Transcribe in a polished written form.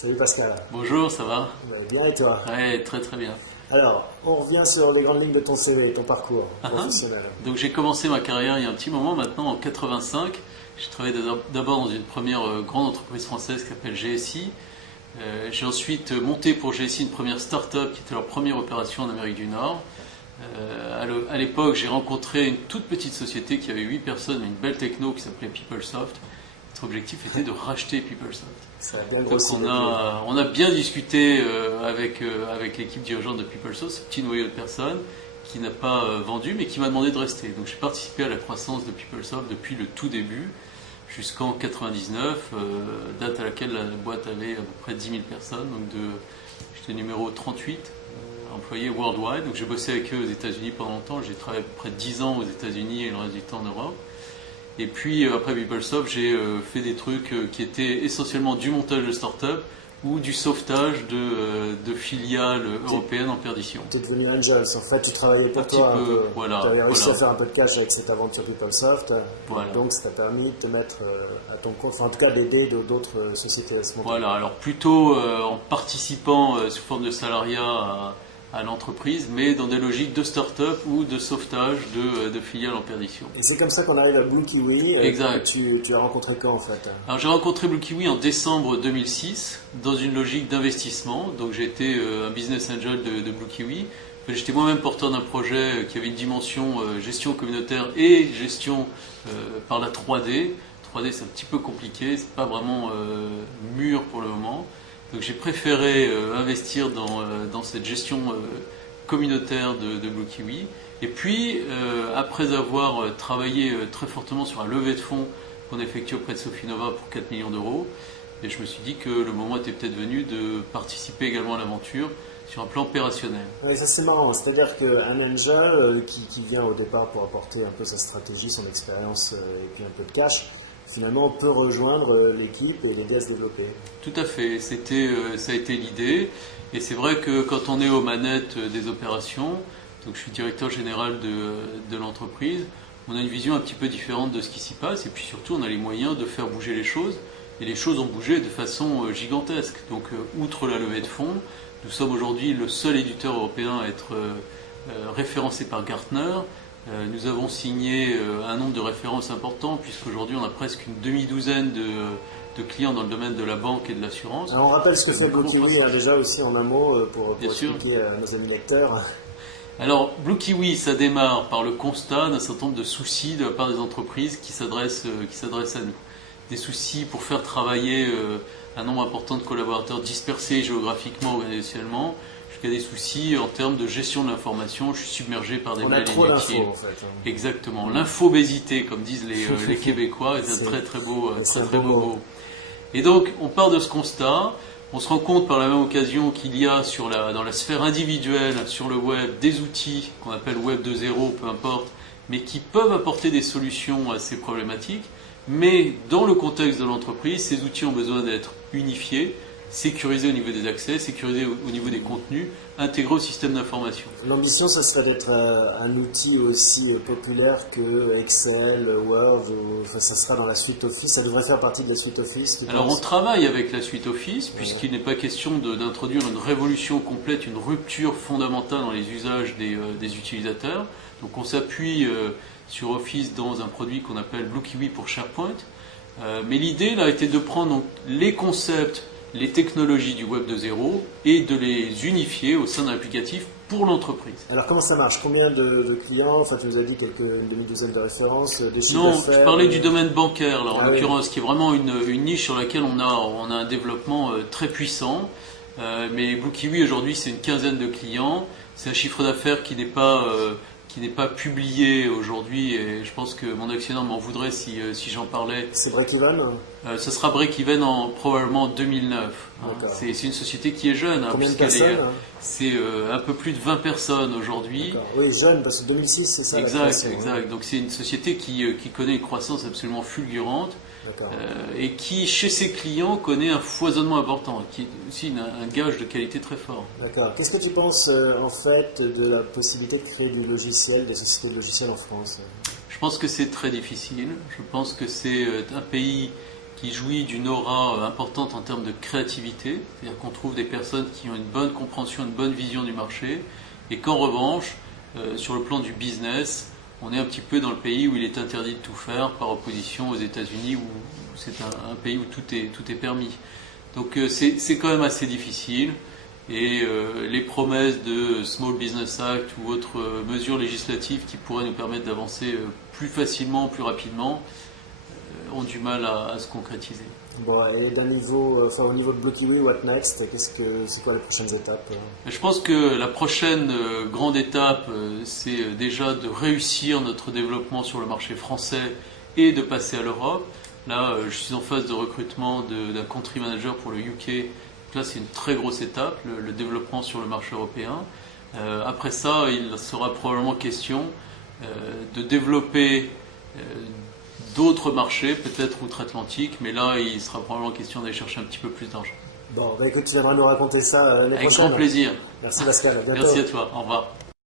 Salut Pascal. Bonjour, ça va? Bien et toi? Ouais, très très bien. Alors, on revient sur les grandes lignes de ton CV, ton parcours professionnel. Donc j'ai commencé ma carrière il y a un petit moment maintenant, en 85. J'ai travaillé d'abord dans une première grande entreprise française qui s'appelle GSI. J'ai ensuite monté pour GSI une première start-up qui était leur première opération en Amérique du Nord. À l'époque, j'ai rencontré une toute petite société qui avait 8 personnes, une belle techno qui s'appelait PeopleSoft. Notre objectif était de racheter PeopleSoft. Ça a bien Donc grossi. on a bien discuté avec l'équipe dirigeante de PeopleSoft, ce petit noyau de personnes qui n'a pas vendu mais qui m'a demandé de rester. Donc j'ai participé à la croissance de PeopleSoft depuis le tout début jusqu'en 99, date à laquelle la boîte avait à peu près 10 000 personnes. Donc j'étais numéro 38 employé worldwide. Donc j'ai bossé avec eux aux États-Unis pendant longtemps. J'ai travaillé à peu près 10 ans aux États-Unis et le reste du temps en Europe. Et puis après PeopleSoft, j'ai fait des trucs qui étaient essentiellement du montage de start-up ou du sauvetage de filiales européennes en perdition. Tu es devenu Angels, en fait tu travaillais pour toi un peu. Voilà, tu avais réussi voilà. à faire un peu de cash avec cette aventure PeopleSoft, Voilà. donc ça t'a permis de te mettre à ton compte, enfin en tout cas d'aider d'autres sociétés à ce moment. Voilà, alors plutôt en participant sous forme de salariat à l'entreprise, mais dans des logiques de start-up ou de sauvetage de filiales en perdition. Et c'est comme ça qu'on arrive à Blue Kiwi. Exact. Tu as rencontré quand en fait? Alors j'ai rencontré Blue Kiwi en décembre 2006 dans une logique d'investissement. Donc j'ai été un business angel de Blue Kiwi. J'étais moi-même porteur d'un projet qui avait une dimension gestion communautaire et gestion par la 3D. 3D c'est un petit peu compliqué, c'est pas vraiment mûr pour le moment. Donc j'ai préféré investir dans cette gestion communautaire de Blue Kiwi. Et puis, après avoir travaillé très fortement sur la levée de fonds qu'on effectue auprès de Sofinova pour 4 millions d'euros, et je me suis dit que le moment était peut-être venu de participer également à l'aventure sur un plan opérationnel. Oui, ça c'est marrant, c'est-à-dire qu'un angel qui vient au départ pour apporter un peu sa stratégie, son expérience et puis un peu de cash, finalement on peut rejoindre l'équipe et l'aider à se développer. Tout à fait, ça a été l'idée, et c'est vrai que quand on est aux manettes des opérations, donc je suis directeur général de l'entreprise, on a une vision un petit peu différente de ce qui s'y passe, et puis surtout on a les moyens de faire bouger les choses, et les choses ont bougé de façon gigantesque. Donc outre la levée de fonds, nous sommes aujourd'hui le seul éditeur européen à être référencé par Gartner. Nous avons signé un nombre de références important, puisqu'aujourd'hui on a presque une demi-douzaine de clients dans le domaine de la banque et de l'assurance. Alors on rappelle ce que fait Blue Kiwi déjà aussi en un mot pour expliquer à nos amis lecteurs. Alors Blue Kiwi, ça démarre par le constat d'un certain nombre de soucis de la part des entreprises qui s'adressent à nous. Des soucis pour faire travailler un nombre important de collaborateurs dispersés géographiquement, organisationnellement, jusqu'à des soucis en termes de gestion de l'information. Je suis submergé par des mails inutiles. On a trop d'infos en fait. Exactement. L'infobésité, comme disent les Québécois, est un très très beau mot. Et donc, on part de ce constat. On se rend compte par la même occasion qu'il y a dans la sphère individuelle, sur le web, des outils qu'on appelle Web 2.0, peu importe, mais qui peuvent apporter des solutions à ces problématiques. Mais dans le contexte de l'entreprise, ces outils ont besoin d'être unifiés, sécurisés au niveau des accès, sécurisés au niveau des contenus, intégrés au système d'information. L'ambition, ce serait d'être un outil aussi populaire que Excel, Word, ça sera dans la suite Office, ça devrait faire partie de la suite Office. Alors on travaille avec la suite Office, puisqu'il n'est pas question d'introduire une révolution complète, une rupture fondamentale dans les usages des utilisateurs. Donc on s'appuie sur Office dans un produit qu'on appelle Blue Kiwi pour SharePoint. Mais l'idée là était de prendre donc, les concepts, les technologies du Web 2.0 et de les unifier au sein d'un applicatif pour l'entreprise. Alors comment ça marche? Combien de clients? Enfin tu nous as dit une demi-douzaine de références, des chiffres Non, d'affaires. je parlais du domaine bancaire là, en l'occurrence, qui est vraiment une niche sur laquelle on a un développement très puissant. Mais Blue Kiwi aujourd'hui c'est une quinzaine de clients. C'est un chiffre d'affaires qui n'est pas publié aujourd'hui, et je pense que mon actionnaire m'en voudrait si j'en parlais. C'est break-even? Ça sera break-even probablement en 2009. C'est une société qui est jeune. Combien de personnes? C'est un peu plus de 20 personnes aujourd'hui. Oui, jeune, parce que 2006, c'est ça. Exact. Donc c'est une société qui connaît une croissance absolument fulgurante. Et qui, chez ses clients, connaît un foisonnement important, qui est aussi un gage de qualité très fort. D'accord. Qu'est-ce que tu penses en fait de la possibilité de créer du logiciel, des sociétés de logiciels en France? Je pense que c'est très difficile. Je pense que c'est un pays qui jouit d'une aura importante en termes de créativité, c'est-à-dire qu'on trouve des personnes qui ont une bonne compréhension, une bonne vision du marché, et qu'en revanche, sur le plan du business, on est un petit peu dans le pays où il est interdit de tout faire, par opposition aux États-Unis où c'est un pays où tout est permis. Donc c'est quand même assez difficile, et les promesses de Small Business Act ou autres mesures législatives qui pourraient nous permettre d'avancer plus facilement, plus rapidement, ont du mal à se concrétiser. Bon, et au niveau de Blue Kiwi, what next? C'est quoi les prochaines étapes? Je pense que la prochaine grande étape, c'est déjà de réussir notre développement sur le marché français et de passer à l'Europe. Là, je suis en phase de recrutement d'un country manager pour le UK. Là, c'est une très grosse étape, le développement sur le marché européen. Après ça, il sera probablement question de développer d'autres marchés, peut-être outre-Atlantique, mais là, il sera probablement question d'aller chercher un petit peu plus d'argent. Bon, écoute, tu viendras nous raconter ça les Avec prochaines. grand plaisir. Merci Pascal, à bientôt. Merci à toi, au revoir.